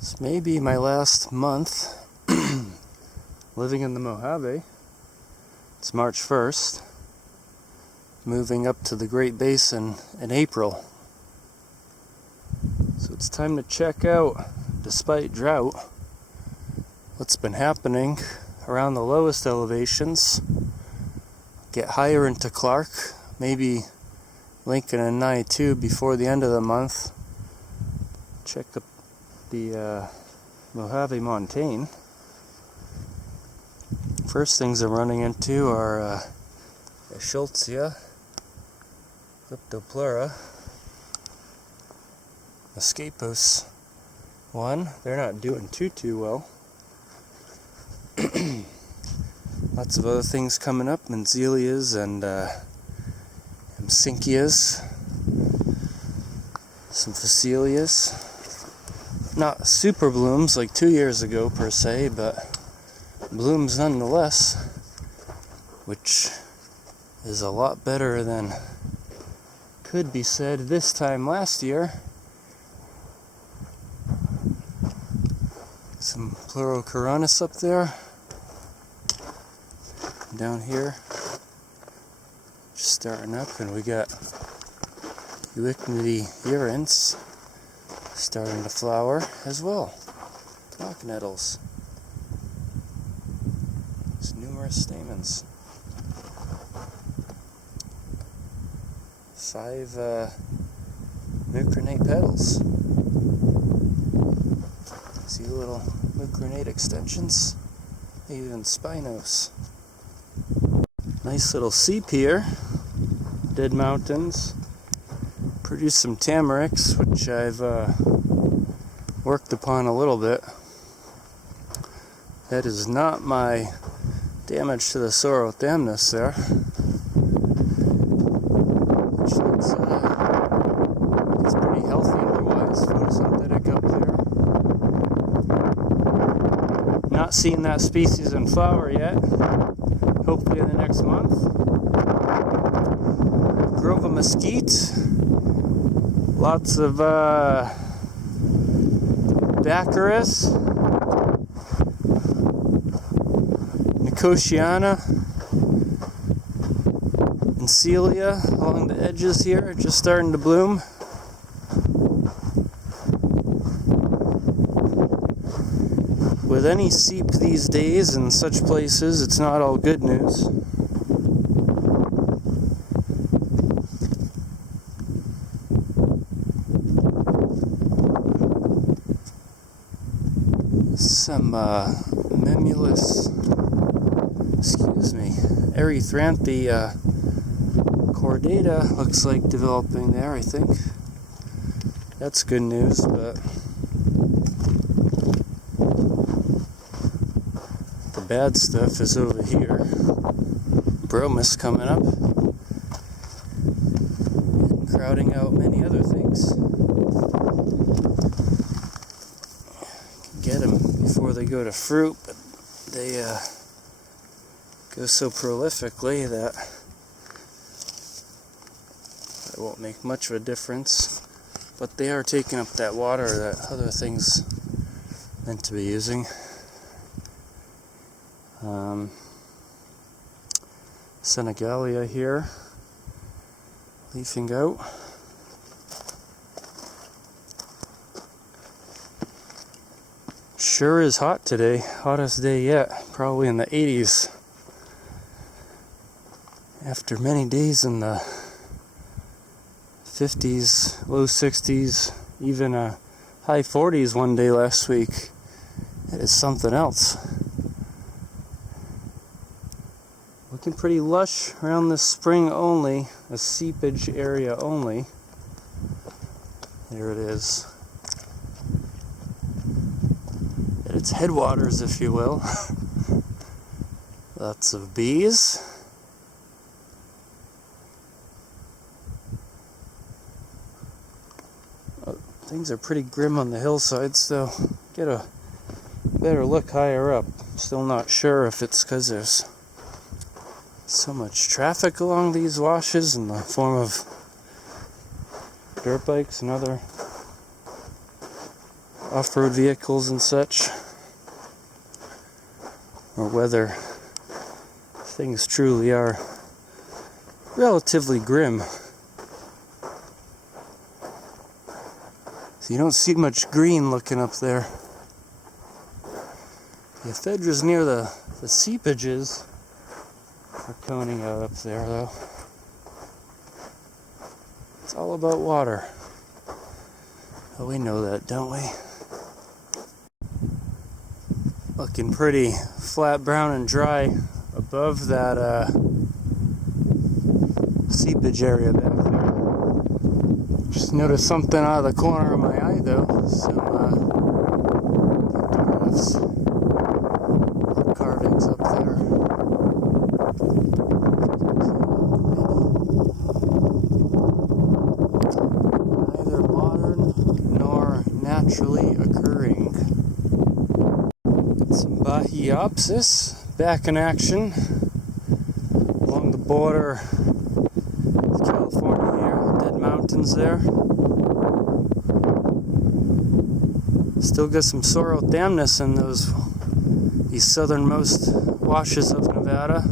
This may be my last month living in the Mojave. It's March 1st. Moving up to the Great Basin in April. So it's time to check out, despite drought, what's been happening around the lowest elevations. Get higher into Clark, maybe Lincoln and Nye too before the end of the month. Check up the Mojave Montane. First things I'm running into are Schultzia, Glyptoplura, Escapos one. They're not doing too well. Lots of other things coming up, Manzelias and Amsynchias, some Facelias. Not super blooms like 2 years ago per se, but blooms nonetheless, which is a lot better than could be said this time last year. Some Pleurocoronus up there. Down here, just starting up, and we got Euichnidie urens starting to flower as well. Rock nettles. There's numerous stamens. 5 mucronate petals. See little mucronate extensions, even spinos. Nice little seep here. Dead mountains. Produce some tamarix, which I've worked upon a little bit. That is not my damage to the Sorothamnus there. Which looks it's pretty healthy otherwise. Photosynthetic up there. Not seeing that species in flower yet. Hopefully in the next month. Grove of Mesquite. Lots of Baccharis, Nicotiana, and Celia along the edges here, just starting to bloom. With any seep these days in such places, it's not all good news. Some Erythranthe cordata looks like developing there, I think. That's good news, but the bad stuff is over here. Bromus coming up and crowding out many other things. Get them before they go to fruit, but they go so prolifically that it won't make much of a difference. But they are taking up that water that other things meant to be using. Senegalia here, leafing out. Sure is hot today, hottest day yet, probably in the 80s. After many days in the 50s, low 60s, even high 40s one day last week. It is something else. Looking pretty lush around this spring only, a seepage area only. There it is. At its headwaters, if you will. Lots of bees. Things are pretty grim on the hillsides, so get a better look higher up. Still not sure if it's because there's so much traffic along these washes in the form of dirt bikes and other off-road vehicles and such, or whether things truly are relatively grim. So you don't see much green looking up there. The ephedras near the seepages are coning out up there, though. It's all about water. Oh, we know that, don't we? Looking pretty flat, brown, and dry above that seepage area back there. Just noticed something out of the corner of my eye, though. Some pictographs, carvings up there. Neither modern nor naturally occurring. Some Bahiopsis back in action along the border of California here, Dead Mountains there. Still got some sorothamnus in these southernmost washes of Nevada.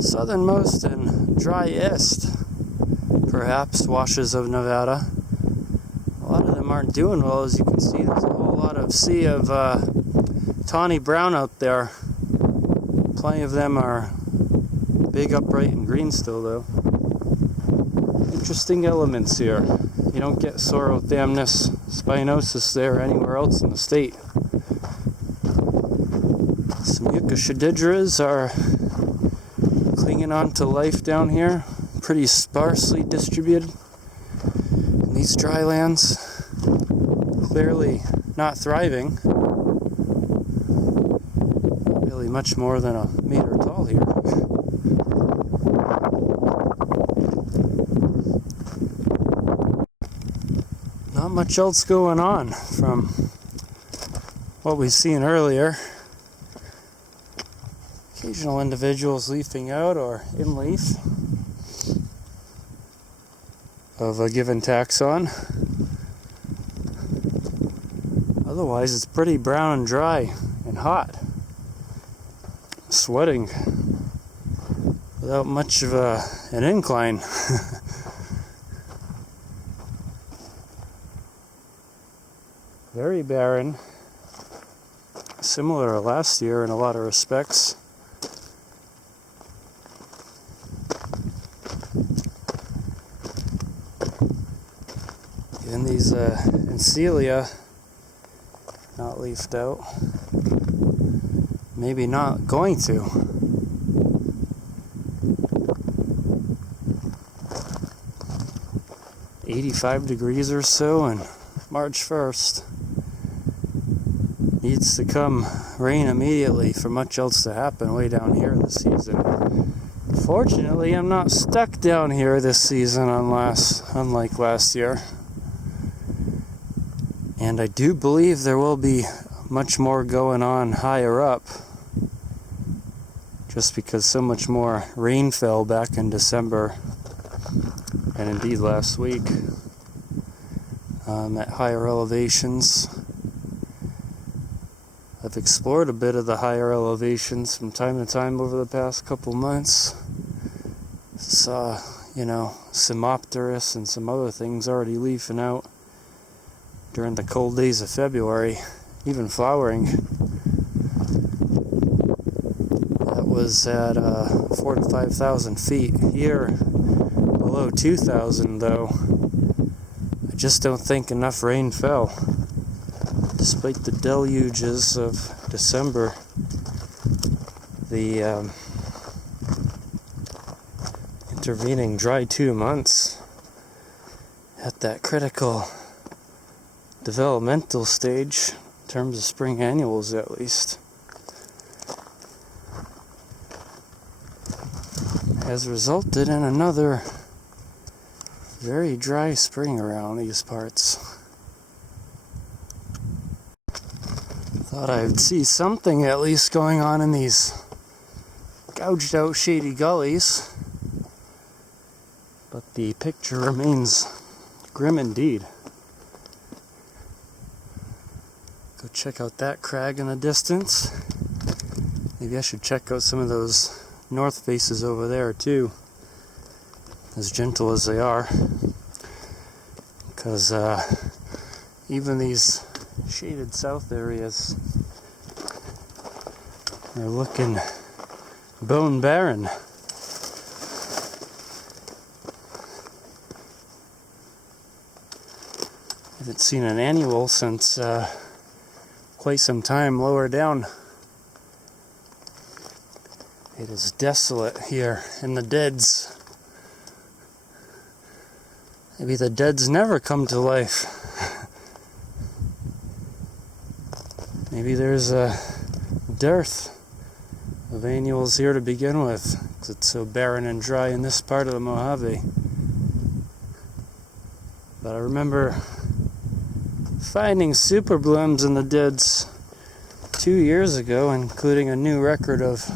Southernmost and driest, perhaps, washes of Nevada. A lot of them aren't doing well, as you can see. There's a whole lot of sea of tawny brown out there. Plenty of them are big, upright, and green still, though. Interesting elements here. You don't get sorothamnus spinosus there anywhere else in the state. Some eucalyptus are clinging on to life down here, pretty sparsely distributed in these dry lands. Clearly not thriving. Not really much more than a meter tall here. Not much else going on from what we've seen earlier. Occasional individuals leafing out or in leaf of a given taxon. Otherwise, it's pretty brown and dry and hot. Sweating without much of an incline. Very barren. Similar to last year in a lot of respects. Even these encelia not leafed out. Maybe not going to. $85 or so on March 1st. Needs to come rain immediately for much else to happen way down here this season. Fortunately, I'm not stuck down here this season unlike last year. And I do believe there will be much more going on higher up, just because so much more rain fell back in December and indeed last week at higher elevations. I've explored a bit of the higher elevations from time to time over the past couple months. Saw, Simopterus and some other things already leafing out during the cold days of February, even flowering. That was at 4,000 to 5,000 feet. Here, below 2,000 though, I just don't think enough rain fell. Despite the deluges of December, the intervening dry 2 months at that critical developmental stage, in terms of spring annuals at least, has resulted in another very dry spring around these parts. Thought I'd see something at least going on in these gouged out shady gullies, but the picture remains grim indeed. Go check out that crag in the distance. Maybe I should check out some of those north faces over there too, as gentle as they are, because even these shaded south areas are looking bone barren. Haven't seen an annual since quite some time lower down. It is desolate here in the deads. Maybe the deads never come to life. Maybe there's a dearth of annuals here to begin with, because it's so barren and dry in this part of the Mojave. But I remember finding super blooms in the deads 2 years ago, including a new record of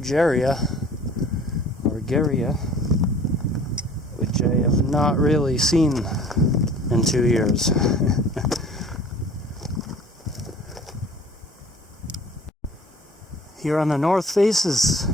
Geria, which I have not really seen in 2 years. Here on the north faces,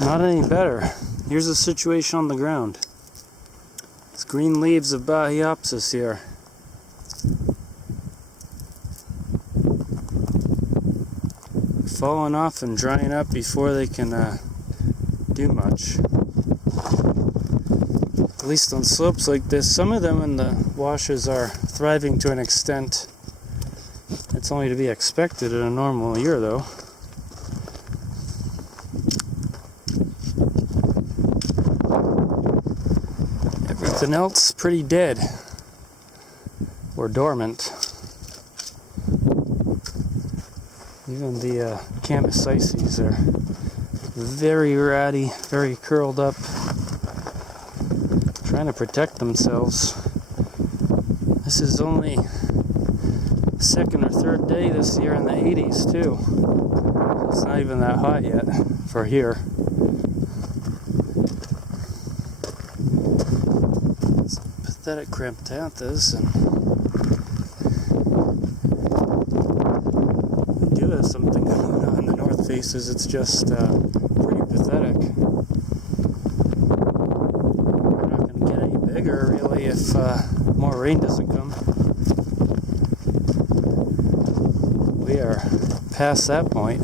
not any better. Here's the situation on the ground. It's green leaves of Bahiopsis here. Falling off and drying up before they can do much. At least on slopes like this. Some of them in the washes are thriving to an extent that's only to be expected in a normal year, though. Everything else pretty dead or dormant. Even the Camasices are very ratty, very curled up, trying to protect themselves. This is only the second or third day this year in the 80s too. It's not even that hot yet for here. Some pathetic cramptanthus, and something going on in the north faces. It's just pretty pathetic. We're not going to get any bigger really if more rain doesn't come. We are past that point.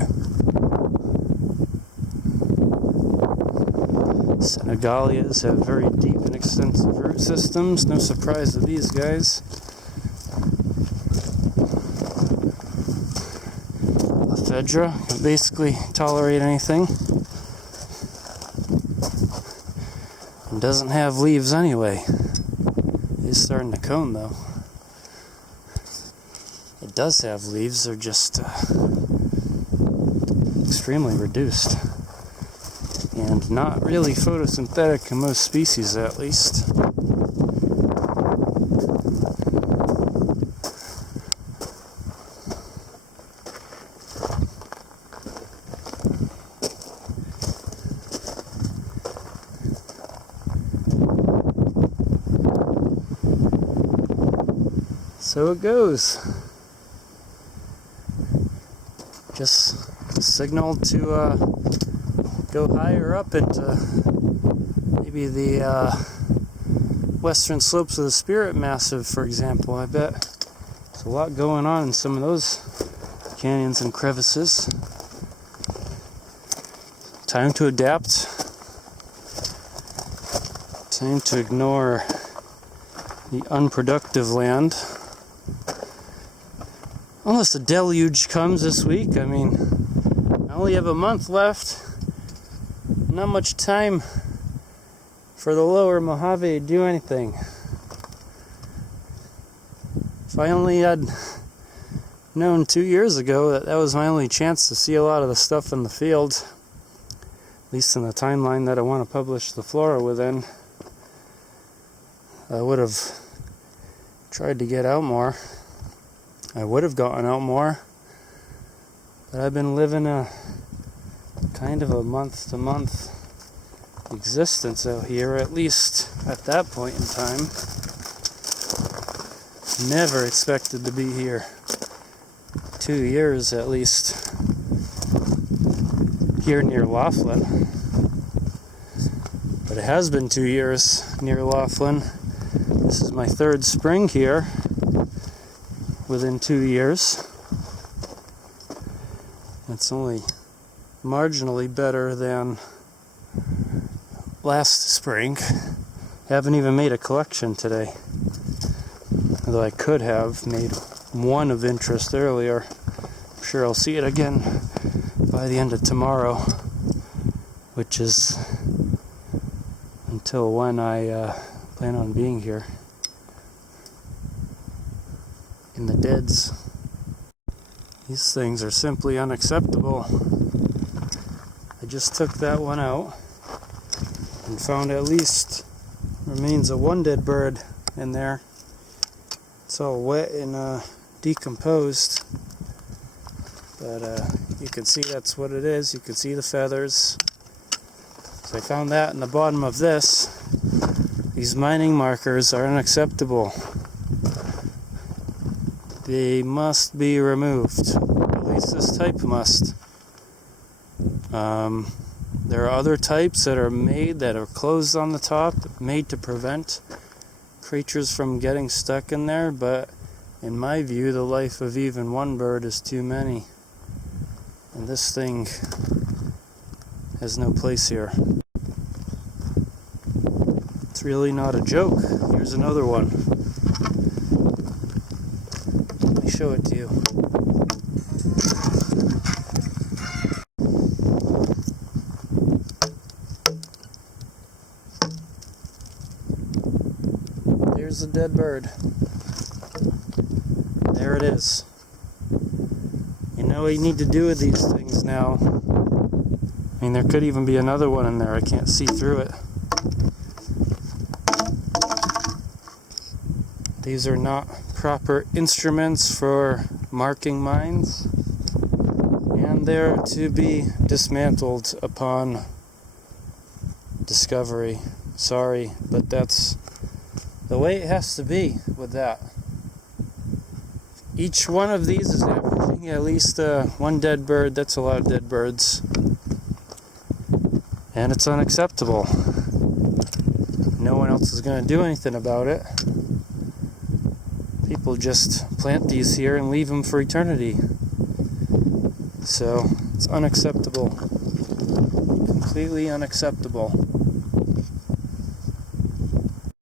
Senegalias have very deep and extensive root systems. No surprise to these guys. Fedra can basically tolerate anything and doesn't have leaves anyway. It's starting to cone though. It does have leaves, they're just extremely reduced and not really photosynthetic in most species, at least. So it goes. Just signaled to go higher up into maybe the western slopes of the Spirit Massif, for example. I bet there's a lot going on in some of those canyons and crevices. Time to adapt. Time to ignore the unproductive land. Unless a deluge comes this week. I mean, I only have a month left. Not much time for the lower Mojave to do anything. If I only had known 2 years ago that that was my only chance to see a lot of the stuff in the field, at least in the timeline that I want to publish the flora within, I would have tried to get out more. I would have gotten out more, but I've been living a kind of a month-to-month existence out here, at least at that point in time. Never expected to be here. 2 years at least. Here near Laughlin. But it has been 2 years near Laughlin. This is my third spring here within 2 years. It's only marginally better than last spring. Haven't even made a collection today. Although I could have made one of interest earlier. I'm sure I'll see it again by the end of tomorrow, which is until when I plan on being here. In the deads. These things are simply unacceptable. I just took that one out and found at least remains of one dead bird in there. It's all wet and decomposed, but you can see that's what it is. You can see the feathers. So I found that in the bottom of this. These mining markers are unacceptable. They must be removed. At least this type must. There are other types that are made that are closed on the top, made to prevent creatures from getting stuck in there, but in my view, the life of even one bird is too many. And this thing has no place here. It's really not a joke. Here's another one. Let me show it to you. There's a dead bird. There it is. You know what you need to do with these things now. I mean, there could even be another one in there. I can't see through it. These are not proper instruments for marking mines, and they're to be dismantled upon discovery. Sorry, but that's the way it has to be with that. Each one of these is averaging at least one dead bird. That's a lot of dead birds. And it's unacceptable. No one else is going to do anything about it. People just plant these here and leave them for eternity. So, it's unacceptable. Completely unacceptable.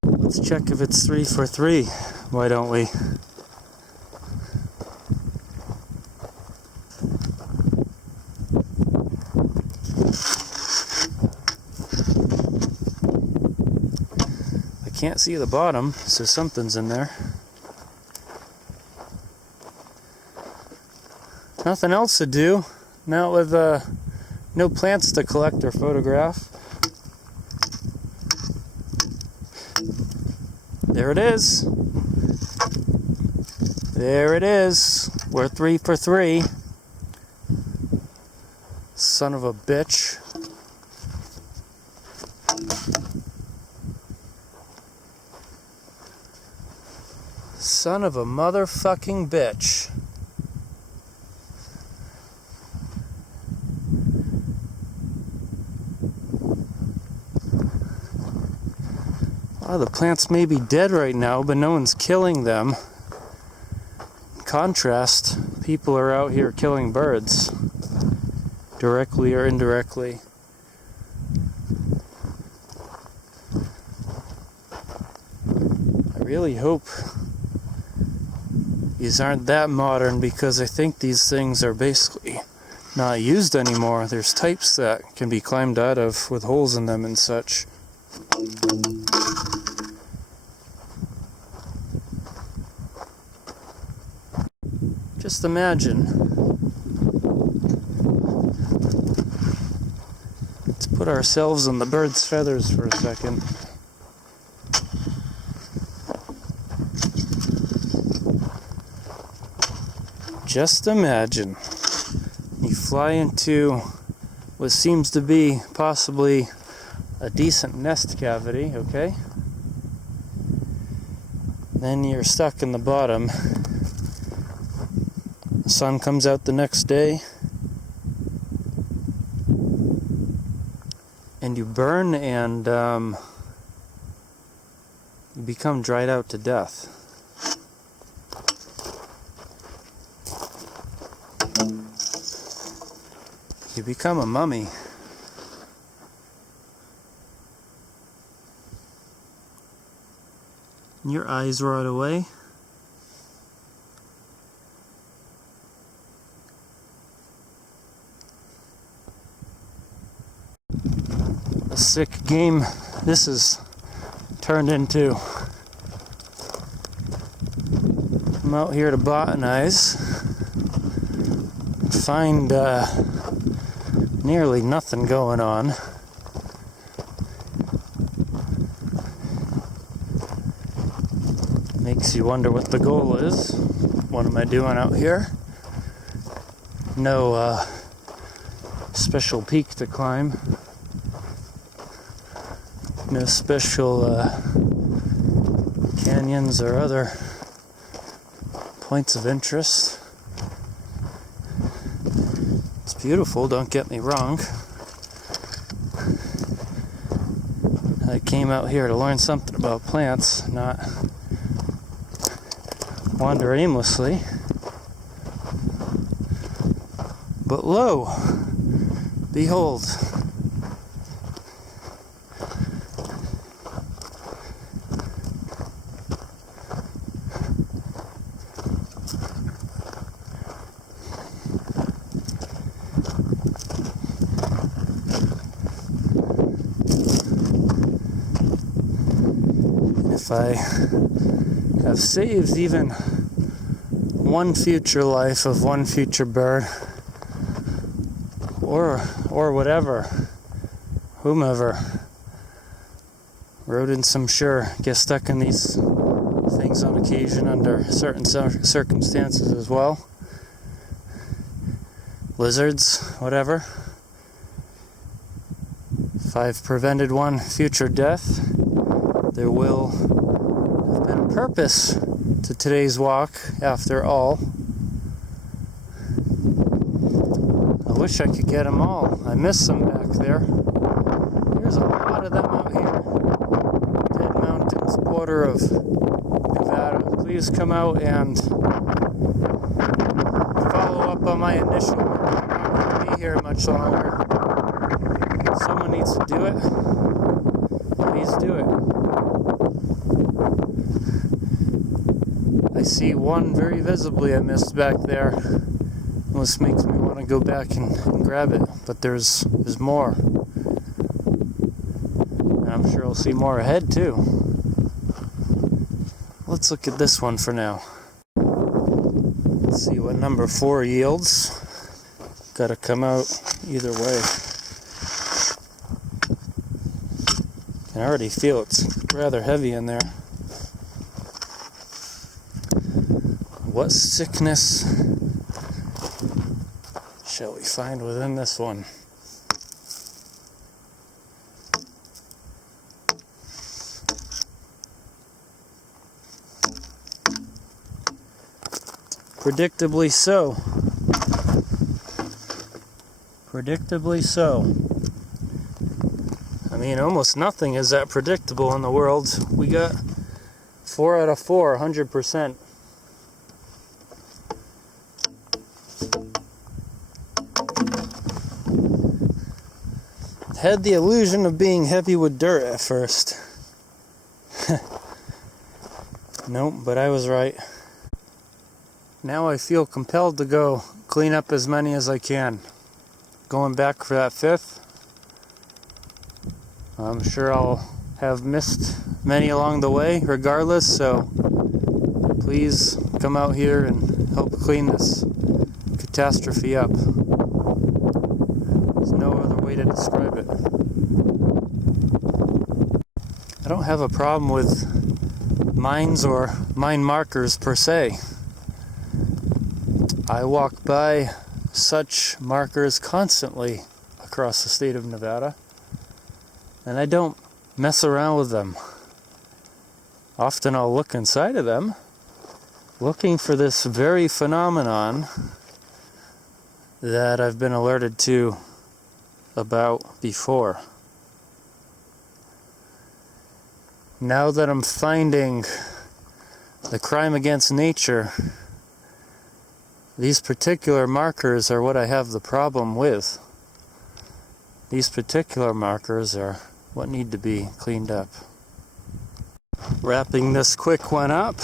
Let's check if it's 3 for 3. Why don't we? I can't see the bottom, so something's in there. Nothing else to do. Not with no plants to collect or photograph. There it is. There it is. We're 3 for 3. Son of a bitch. Son of a motherfucking bitch. A lot of the plants may be dead right now, but no one's killing them. In contrast, people are out here killing birds, directly or indirectly. I really hope these aren't that modern, because I think these things are basically not used anymore. There's types that can be climbed out of with holes in them and such. Just imagine. Let's put ourselves on the bird's feathers for a second. Just imagine. You fly into what seems to be possibly a decent nest cavity, okay? then you're stuck in the bottom. The sun comes out the next day, and you burn, and you become dried out to death. You become a mummy. Your eyes rot away. A sick game this is turned into. I'm out here to botanize, find nearly nothing going on. Makes you wonder what the goal is. What am I doing out here? No special peak to climb. No special canyons or other points of interest. It's beautiful, don't get me wrong. I came out here to learn something about plants, not wander aimlessly. But lo, behold, if I have saved even one future life of one future bird, or whatever, whomever, rodents I'm sure get stuck in these things on occasion under certain circumstances as well. Lizards, whatever. If I've prevented one future death, there will have been a purpose to today's walk, after all. I wish I could get them all. I miss them back there. There's a lot of them out here. Dead Mountains, border of Nevada. Please come out and follow up on my initial work. I'm not going to be here much longer. Someone needs to do it. Please do it. I see one very visibly I missed back there. Almost makes me want to go back and grab it, but there's more. And I'm sure I'll see more ahead too. Let's look at this one for now. Let's see what number 4 yields. Gotta come out either way. I can already feel it's rather heavy in there. What sickness shall we find within this one? Predictably so. Predictably so. I mean, almost nothing is that predictable in the world. We got 4 out of 4, 100%. Had the illusion of being heavy with dirt at first. Nope, but I was right. Now I feel compelled to go clean up as many as I can. Going back for that 5th. I'm sure I'll have missed many along the way regardless, so please come out here and help clean this catastrophe up. There's no other way to describe it. I don't have a problem with mines or mine markers per se. I walk by such markers constantly across the state of Nevada, and I don't mess around with them. Often I'll look inside of them, looking for this very phenomenon that I've been alerted to about before. Now that I'm finding the crime against nature, these particular markers are what I have the problem with. These particular markers are what need to be cleaned up. Wrapping this quick one up.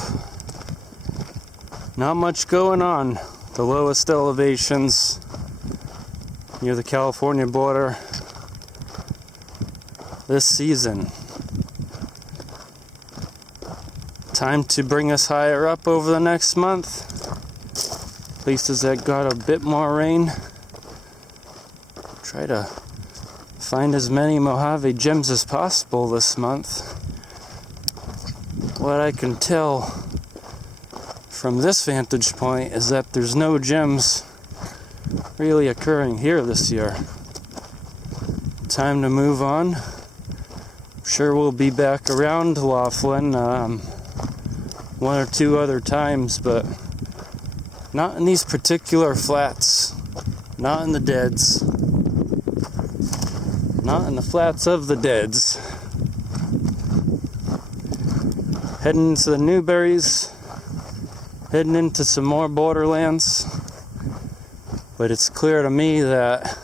Not much going on. The lowest elevations near the California border this season. Time to bring us higher up over the next month. Places that got a bit more rain. Try to find as many Mojave gems as possible this month. What I can tell from this vantage point is that there's no gems really occurring here this year. Time to move on. I'm sure we'll be back around Laughlin one or two other times, but not in these particular flats. Not in the deads. Not in the flats of the deads. Heading into the Newberries. Heading into some more borderlands. But it's clear to me that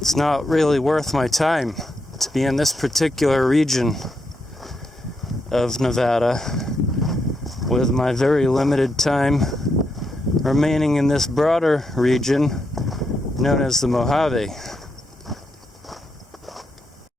it's not really worth my time to be in this particular region of Nevada with my very limited time remaining in this broader region known as the Mojave.